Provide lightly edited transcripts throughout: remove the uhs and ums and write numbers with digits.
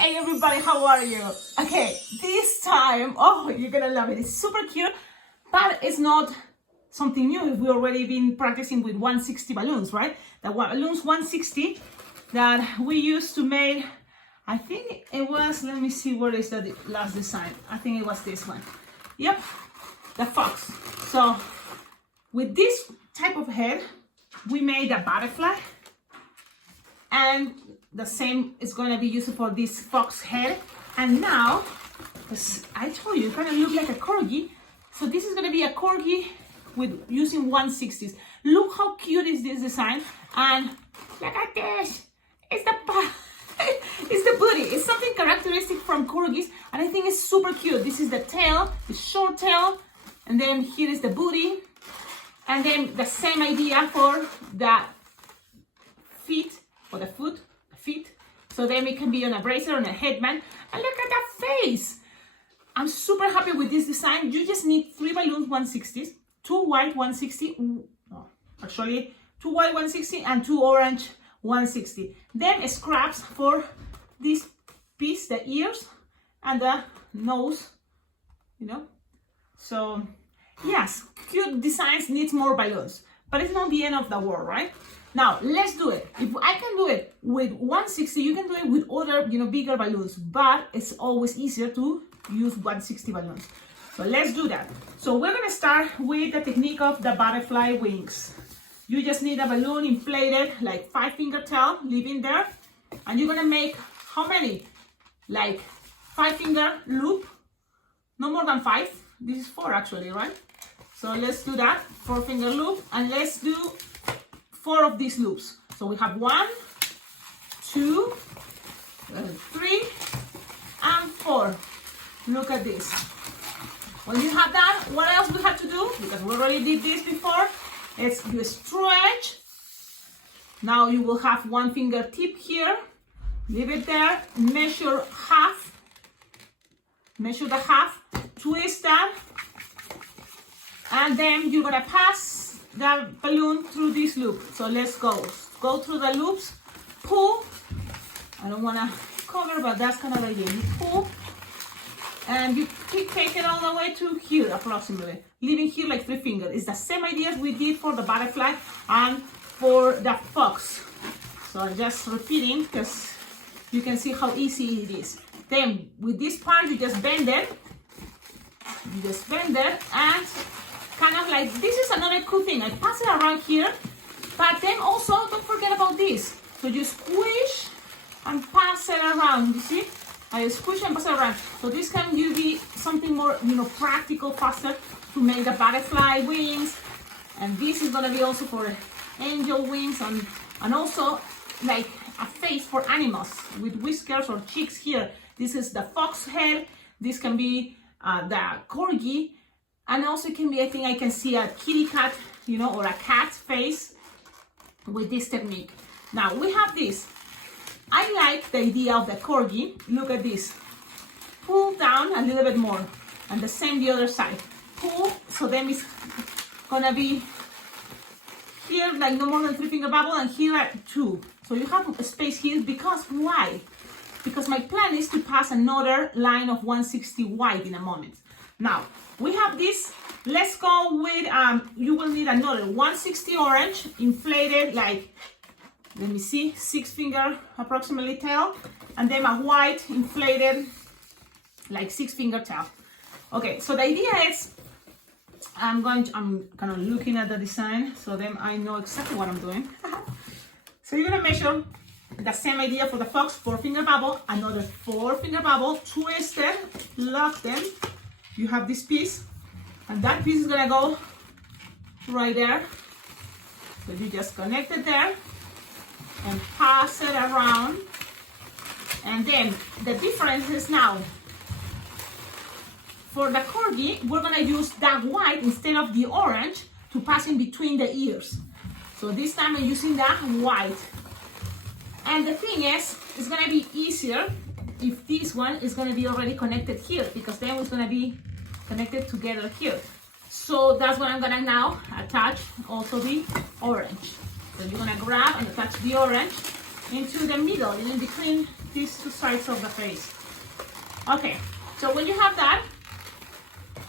Hey everybody, how are you? Okay, this time, oh, you're gonna love it. It's super cute, but it's not something new. We've already been practicing with 160 balloons, right? The balloons 160 that we used to make, I think it was, let me see, what is the last design? I think it was this one. Yep, the fox. So with this type of head, we made a butterfly, and the same is going to be used for this fox head. And now, as I told you, it kind of look like a corgi. So this is going to be a corgi with using 160s. Look how cute is this design, and look at this. It's the it's the booty. It's something characteristic from corgis, and I think it's super cute. This is the tail, the short tail, and then here is the booty, and then the same idea for the feet, or the feet. So then it can be on a bracelet, on a headband. And look at that face. I'm super happy with this design. You just need 3 balloons 160s, 2 white 160, actually 2 white 160 and 2 orange 160. Then scraps for this piece, the ears and the nose, you know. So yes, cute designs needs more balloons, but it's not the end of the world, right? Now let's do it. If I can do it with 160, you can do it with other, bigger balloons, but it's always easier to use 160 balloons. So let's do that. So we're gonna start with the technique of the butterfly wings. You just need a balloon inflated, like 5-finger tail, leave in there, and you're gonna make how many? Like 5-finger loop, no more than 5. This is 4 actually, right? So let's do that, 4-finger loop, and let's do 4 of these loops. So we have 1, 2, 3, and 4. Look at this. When you have that, what else we have to do? Because we already did this before. It's you stretch. Now you will have 1 finger tip here. Leave it there. Measure half. Measure the half. Twist that. And then you're gonna pass the balloon through this loop. So let's go through the loops, pull. I don't want to cover, but that's kind of the idea. You pull and you take it all the way to here approximately, leaving here like 3 fingers. It's the same idea as we did for the butterfly and for the fox. So I'm just repeating because you can see how easy it is. Then with this part you just bend it, and kind of like, this is another cool thing. I pass it around here, but then also don't forget about this. So you squish and pass it around. You see? I squish and pass it around. So this can be something more, practical, faster to make the butterfly wings. And this is gonna be also for angel wings, and also like a face for animals with whiskers or cheeks here. This is the fox head. This can be the corgi. And also it can be, I think I can see a kitty cat, or a cat's face with this technique. Now we have this. I like the idea of the corgi. Look at this. Pull down a little bit more. And the same the other side. Pull, so then it's gonna be here like no more than 3-finger bubble, and here at 2. So you have a space here, because why? Because my plan is to pass another line of 160 white in a moment. Now, we have this. Let's go with, you will need another 160 orange, inflated like, let me see, 6-finger approximately tail, and then a white inflated like 6-finger tail. Okay, so the idea is, I'm kind of looking at the design, so then I know exactly what I'm doing. So you're gonna measure the same idea for the fox, 4-finger bubble, another 4-finger bubble, twist it, lock them. You have this piece, and that piece is gonna go right there. So you just connect it there and pass it around. And then the difference is now, for the corgi, we're gonna use that white instead of the orange to pass in between the ears. So this time I'm using that white. And the thing is, it's gonna be easier if this one is going to be already connected here, because then it's going to be connected together here. So that's what I'm going to now attach also the orange. So you're going to grab and attach the orange into the middle, in between these two sides of the face. Okay, so when you have that,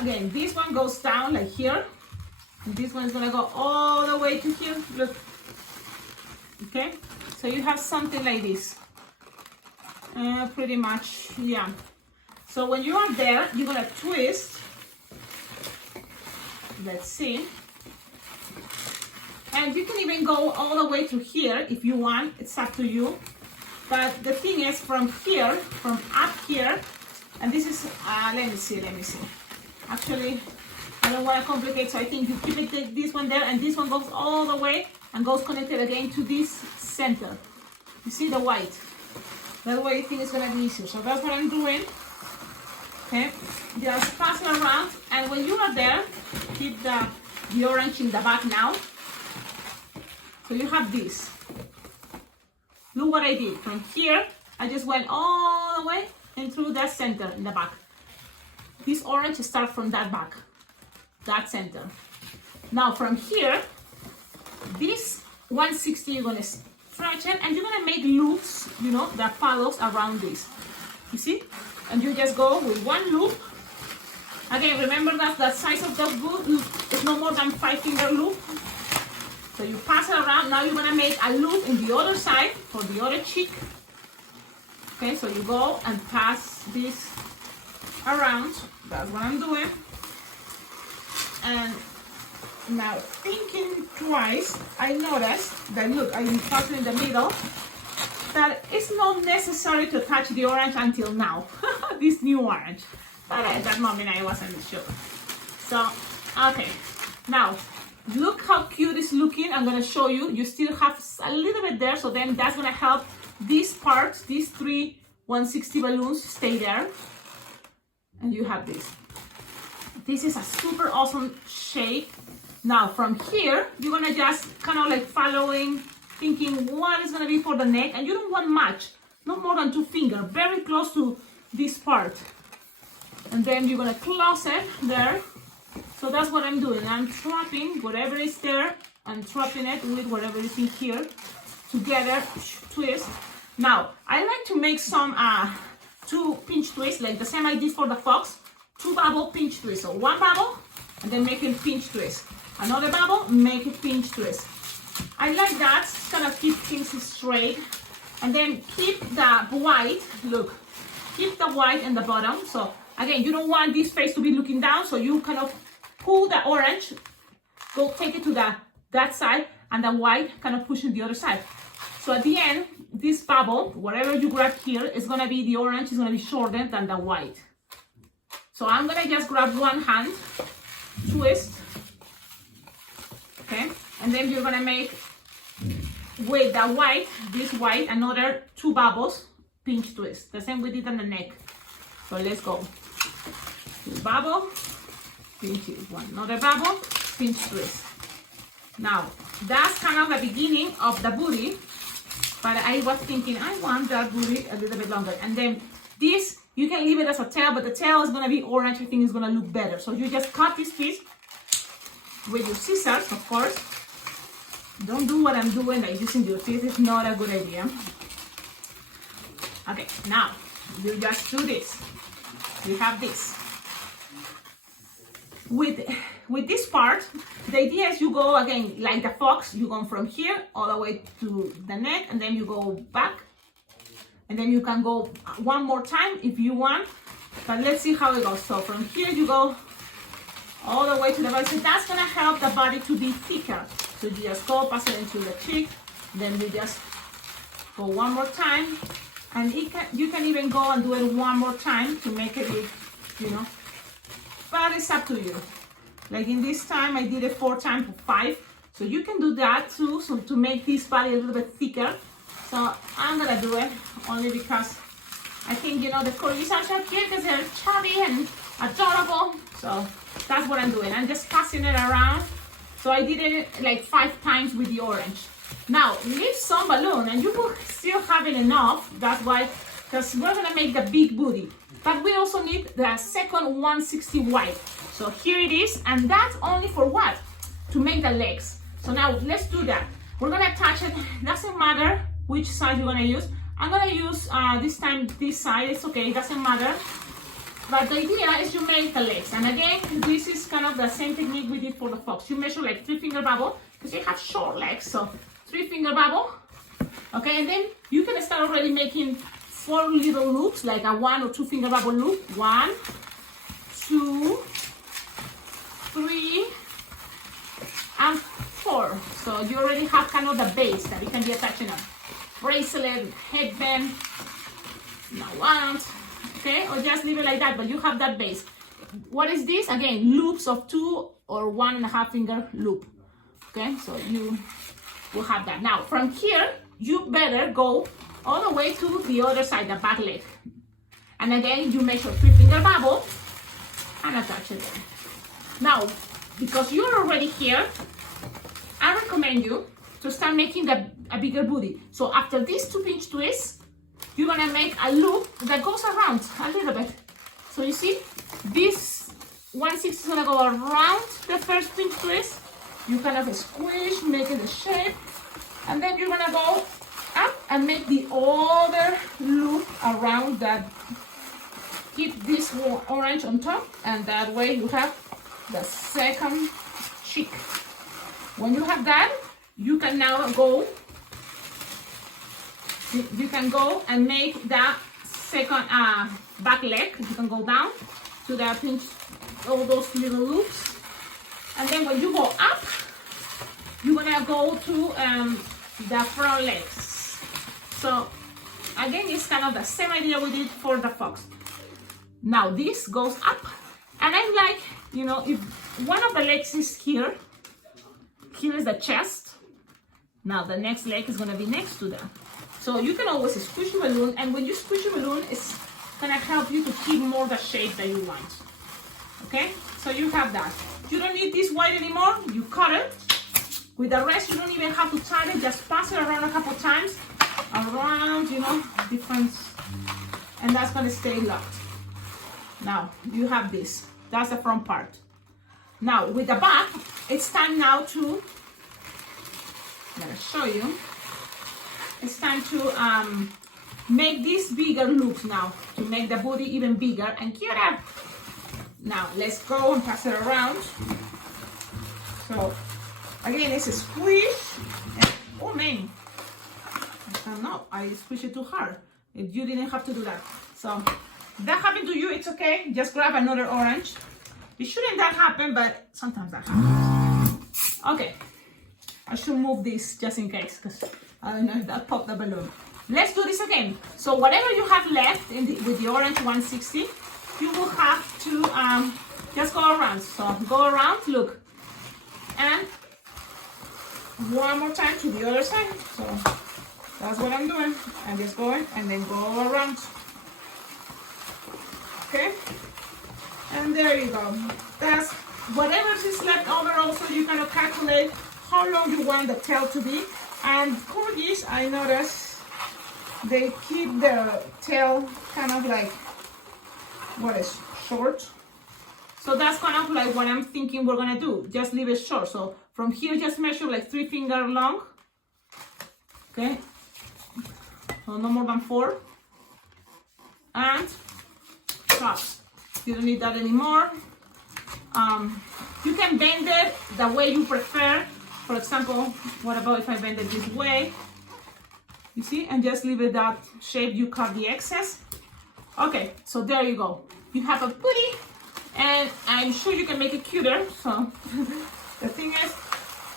again, this one goes down like here, and this one is gonna go all the way to here. Look. Okay, so you have something like this. Pretty much, yeah. So when you are there, you're gonna twist. Let's see. And you can even go all the way to here if you want. It's up to you. But the thing is, from here, from up here, and this is, let me see. Actually, I don't want to complicate, so I think you keep it this one there, and this one goes all the way and goes connected again to this center. You see the white? That way I think it's going to be easier. So that's what I'm doing. Okay, just pass it around, and when you are there, keep the orange in the back now. So you have this. Look what I did. From here, I just went all the way and through that center in the back. This orange starts from that back, that center. Now from here, this 160, you're gonna stretch it, and you're gonna make loops, you know, that follows around this. You see? And you just go with one loop. Again, remember that the size of the loop is no more than 5-finger loop. So you pass it around. Now you're gonna make a loop in the other side for the other cheek. Okay, so you go and pass this around. That's what I'm doing. And now, thinking twice, I noticed that, look, I pass it in the middle, that it's not necessary to touch the orange until now. This new orange. But at that moment I wasn't sure. So, okay. Now, look how cute it's looking. I'm gonna show you. You still have a little bit there, so then that's gonna help these parts, these 3 160 balloons, stay there. And you have this. This is a super awesome shape. Now from here, you're gonna just kind of like following, thinking what is gonna be for the neck, and you don't want much, not more than 2 fingers, very close to this part. And then you're gonna close it there. So that's what I'm doing. I'm trapping whatever is there and trapping it with whatever is in here together, twist. Now, I like to make some 2 pinch twists, like the same I did for the fox. 2 bubble pinch twists. So 1 bubble, and then make a pinch twist. Another bubble, make a pinch twist. I like that, kind of keep things straight. And then keep the white, look, keep the white in the bottom. So again, you don't want this face to be looking down, so you kind of pull the orange, go take it to that side, and the white kind of push in the other side. So at the end, this bubble, whatever you grab here, is gonna be, the orange is gonna be shorter than the white. So I'm gonna just grab one hand, twist, okay? And then you're gonna make, with the white, this white, another 2 bubbles, pinch twist. The same we did on the neck. So let's go. 2 bubble, pinch it. 1 another bubble, pinch twist. Now, that's kind of the beginning of the booty, but I was thinking I want that booty a little bit longer. And then this, you can leave it as a tail, but the tail is gonna be orange. I think it's gonna look better. So you just cut this piece with your scissors, of course. Don't do what I'm doing, like using your teeth is not a good idea. Okay, now you just do this. You have this. With this part, the idea is you go again like the fox. You go from here all the way to the neck, and then you go back, and then you can go 1 more time if you want. But let's see how it goes. So from here you go all the way to the body. So that's gonna help the body to be thicker. So you just go pass it into the cheek, then you just go 1 more time, and you can even go and do it 1 more time to make it look, you know. But it's up to you. Like in this time, I did it 4 times for 5. So you can do that too, so to make this body a little bit thicker. So I'm gonna do it only because I think, you know, the Corgis are so cute because they're chubby and adorable. So that's what I'm doing. I'm just passing it around. So I did it like 5 times with the orange. Now, leave some balloon and you will still have it enough. That's why, because we're gonna make the big booty. But we also need the second 160 white. So here it is, and that's only for what? To make the legs. So now let's do that. We're gonna attach it, doesn't matter which side you're gonna use. I'm gonna use this time this side. It's okay, it doesn't matter. But the idea is you make the legs. And again, this is kind of the same technique we did for the fox. You measure like 3-finger bubble because they have short legs. So 3-finger bubble. Okay, and then you can start already making 4 little loops, like a 1 or 2-finger bubble loop. 1, 2, 3, and 4. So you already have kind of the base that it can be attached in a bracelet, headband, wand, okay, or just leave it like that, but you have that base. What is this? Again, loops of 2 or 1.5-finger loop. Okay, so you will have that. Now from here, you better go all the way to the other side, the back leg. And again, you measure 3-finger bubble and attach it there. Now, because you're already here, I recommend you to start making a bigger booty. So after these 2-pinch twists, you're gonna make a loop that goes around a little bit. So you see, this 160 is gonna go around the first pinch twist. You kind of squish, making the shape, and then you're gonna go up and make the other loop around that. Keep this orange on top, and that way you have the second cheek. When you have that, you can now go. You can go and make that second back leg. You can go down to the pinch, all those little loops, and then when you go up, you're gonna go to the front legs. So again, it's kind of the same idea we did for the fox. Now this goes up, and I like, you know, if one of the legs is here is the chest. Now the next leg is gonna be next to that. So you can always squish your balloon, and when you squish your balloon, it's gonna help you to keep more the shape that you want. Okay, so you have that. You don't need this white anymore, you cut it. With the rest, you don't even have to tie it, just pass it around a couple times, around, you know, different, and that's gonna stay locked. Now, you have this, that's the front part. Now, with the back, it's time now to, I'm gonna show you. It's time to make these bigger loops now, to make the booty even bigger and cuter. Now, let's go and pass it around. So, again, it's a squish. And, oh man, I don't know, I squished it too hard. You didn't have to do that. So, if that happened to you, it's okay. Just grab another orange. It shouldn't that happen, but sometimes that happens. Okay, I should move this just in case, because I don't know if that popped the balloon. Let's do this again. So whatever you have left with the orange 160, you will have to just go around. So go around, look. And one more time to the other side. So that's what I'm doing. I'm just going and then go around. Okay? And there you go. That's whatever is left over. Also, you can calculate how long you want the tail to be. And corgis, I notice they keep the tail kind of like, what is short. So that's kind of like what I'm thinking we're gonna do. Just leave it short. So from here, just measure like 3 finger long. Okay. So no more than 4. And stop. You don't need that anymore. You can bend it the way you prefer. For example, what about if I bend it this way? You see, and just leave it that shape, you cut the excess. Okay, so there you go. You have a booty, and I'm sure you can make it cuter. So the thing is,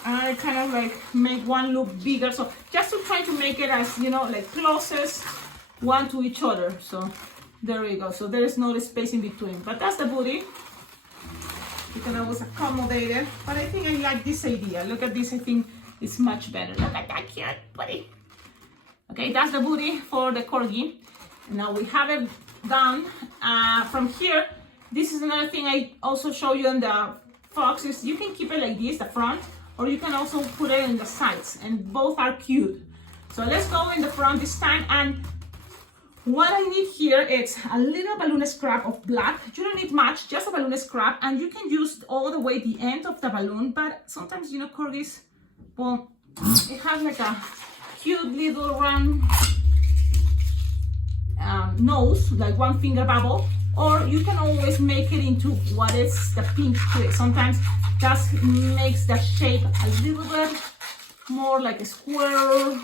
I kind of like make one loop bigger. So just to try to make it as, you know, like closest one to each other. So there you go. So there is no space in between, but that's the booty. You can always accommodate it, but I think I like this idea. Look at this, I think it's much better. Look at that cute booty. Okay, that's the booty for the corgi. Now we have it done. From here, this is another thing I also show you on the fox is you can keep it like this, the front, or you can also put it in the sides, and both are cute. So let's go in the front this time, and what I need here is a little balloon scrap of black. You don't need much, just a balloon scrap, and you can use all the way the end of the balloon, but sometimes, you know, corgis, well, it has like a cute little round nose, like one finger bubble, or you can always make it into what is the pinch twist. Sometimes that makes the shape a little bit more like a square.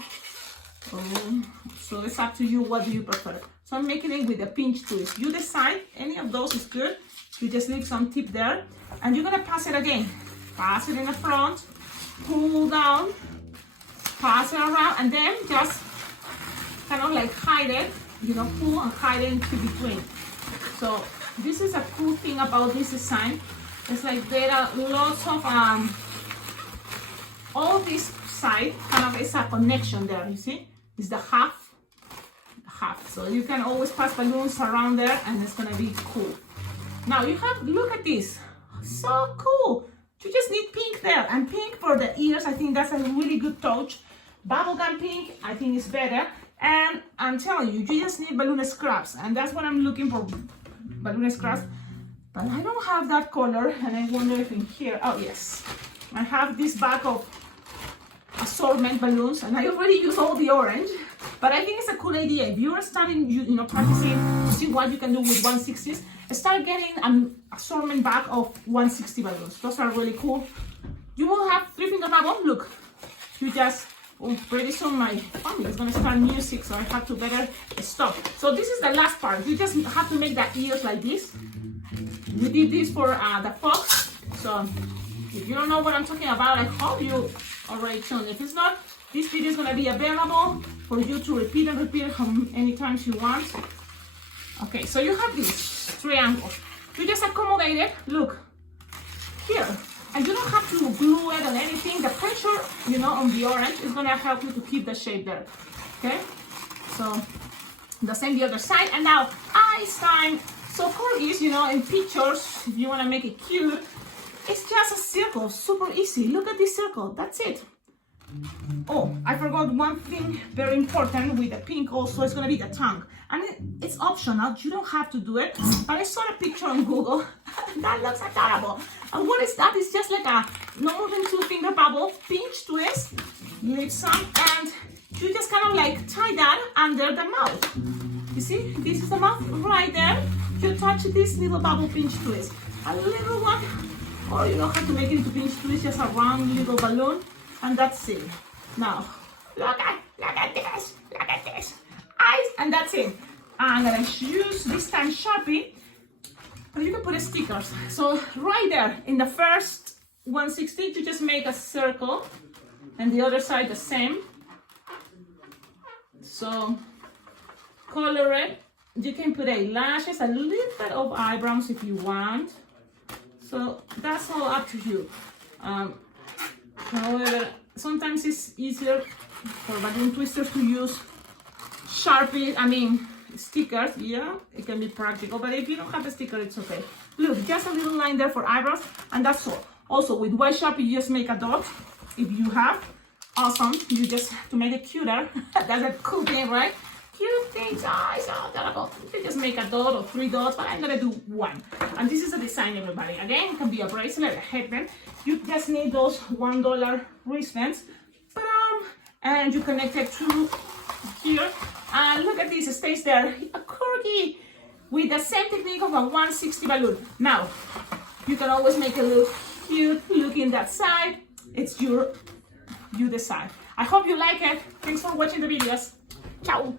So it's up to you, what do you prefer? So I'm making it with a pinch twist. You decide, any of those is good. You just leave some tip there, and you're gonna pass it again. Pass it in the front, pull down, pass it around, and then just kind of like hide it, you know, pull and hide it into between. So this is a cool thing about this design. It's like there are lots of all this side kind of is a connection there. You see, it's the half. So you can always pass balloons around there, and it's gonna be cool. Now you have, look at this, so cool. You just need pink there, and pink for the ears. I think that's a really good touch. Bubblegum pink, I think is better. And I'm telling you, you just need balloon scraps, and that's what I'm looking for, balloon scraps. But I don't have that color, and I wonder if in here, oh yes, I have this bag of assortment balloons, and I already used all the orange. But I think it's a cool idea. If you're starting, you know, practicing to see what you can do with 160s, start getting an assortment bag of 160 balloons. Those are really cool. You will have 3-finger bubble. Look, you just, oh, pretty soon my family is gonna start music, so I have to better stop. So this is the last part. You just have to make the ears like this. We did this for the fox. So if you don't know what I'm talking about, I hope you already tuned. If it's not, this video is gonna be available for you to repeat and repeat how many times you want. Okay, so you have this triangle. You just accommodate it, look, here. And you don't have to glue it on anything. The pressure, you know, on the orange is gonna help you to keep the shape there, okay? So, the same the other side. And now, eyes time. So Corgis, you know, in pictures, if you wanna make it cute, it's just a circle, super easy. Look at this circle, that's it. Oh, I forgot one thing very important with the pink also, it's gonna be the tongue. And it's optional, you don't have to do it. But I saw a picture on Google, that looks adorable. And what is that? It's just like a no more than 2-finger bubble, pinch twist, leave some, and you just kind of like tie that under the mouth. You see, this is the mouth right there. You touch this little bubble pinch twist. A little one, or you don't have to make it into pinch twist, just a round little balloon. And that's it. Now, look at this, eyes, and that's it. I'm gonna use this time Sharpie, but you can put stickers. So right there, in the first 160, you just make a circle, and the other side the same. So, color it. You can put eyelashes, a little bit of eyebrows if you want. So that's all up to you. However, sometimes it's easier for balloon twisters to use stickers. Yeah, it can be practical, but if you don't have a sticker, it's okay. Look, just a little line there for eyebrows, and that's all. Also, with white Sharpie, you just make a dot. If you have, awesome. You just, to make it cuter, that's a cool thing, right? Cute things, so adorable. You just make a dot or 3 dots, but I'm gonna do 1. And this is a design, everybody. Again, it can be a bracelet, a headband. You just need those $1 wristbands, and you connect it to here. And look at this, it stays there. A Corgi with the same technique of a 160 balloon. Now, you can always make it look cute, look in that side. It's you decide. I hope you like it. Thanks for watching the videos. Ciao.